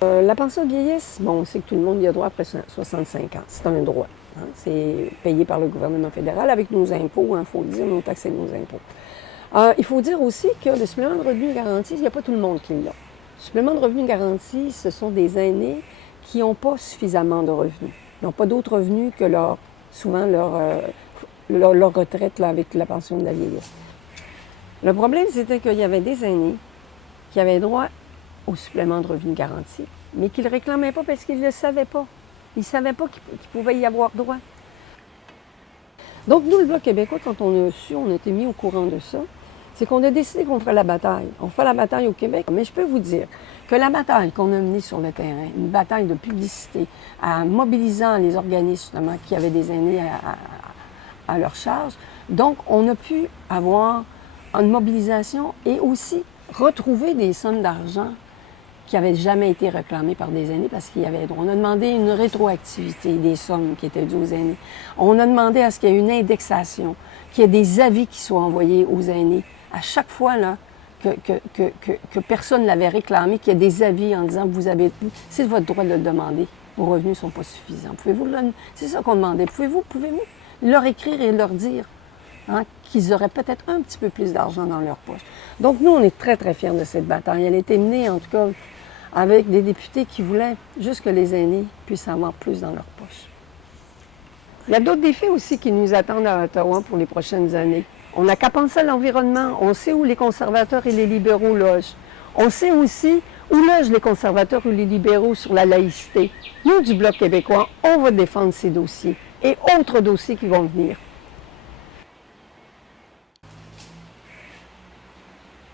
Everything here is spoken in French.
La pension de vieillesse, bon, on sait que tout le monde y a droit après 65 ans. C'est un droit. Hein. C'est payé par le gouvernement fédéral avec nos impôts, il faut le dire, nos taxes et nos impôts. Il faut dire aussi que le supplément de revenu garanti, il n'y a pas tout le monde qui l'a. Le supplément de revenu garanti, ce sont des aînés qui n'ont pas suffisamment de revenus. Ils n'ont pas d'autres revenus que souvent leur retraite là, avec la pension de la vieillesse. Le problème, c'était qu'il y avait des aînés qui avaient droit au supplément de revenu garanti, mais qui ne le réclamaient pas parce qu'ils ne le savaient pas. Ils ne savaient pas qu'il pouvait y avoir droit. Donc, nous, le Bloc québécois, quand on a su, on a été mis au courant de ça, c'est qu'on a décidé qu'on ferait la bataille. On fait la bataille au Québec, mais je peux vous dire que la bataille qu'on a menée sur le terrain, une bataille de publicité, en mobilisant les organismes justement qui avaient des aînés à leur charge, donc on a pu avoir une mobilisation et aussi retrouver des sommes d'argent qui n'avaient jamais été réclamées par des aînés parce qu'il y avait droit. On a demandé une rétroactivité des sommes qui étaient dues aux aînés. On a demandé à ce qu'il y ait une indexation, qu'il y ait des avis qui soient envoyés aux aînés. À chaque fois là, que personne ne l'avait réclamé, qu'il y ait des avis en disant c'est votre droit de le demander, vos revenus ne sont pas suffisants. C'est ça qu'on demandait. Pouvez-vous leur écrire et leur dire qu'ils auraient peut-être un petit peu plus d'argent dans leur poche. Donc nous, on est très, très fiers de cette bataille. Elle a été menée, en tout cas, avec des députés qui voulaient juste que les aînés puissent avoir plus dans leur poche. Il y a d'autres défis aussi qui nous attendent à Ottawa pour les prochaines années. On n'a qu'à penser à l'environnement. On sait où les conservateurs et les libéraux logent. On sait aussi où logent les conservateurs ou les libéraux sur la laïcité. Nous, du Bloc québécois, on va défendre ces dossiers et autres dossiers qui vont venir.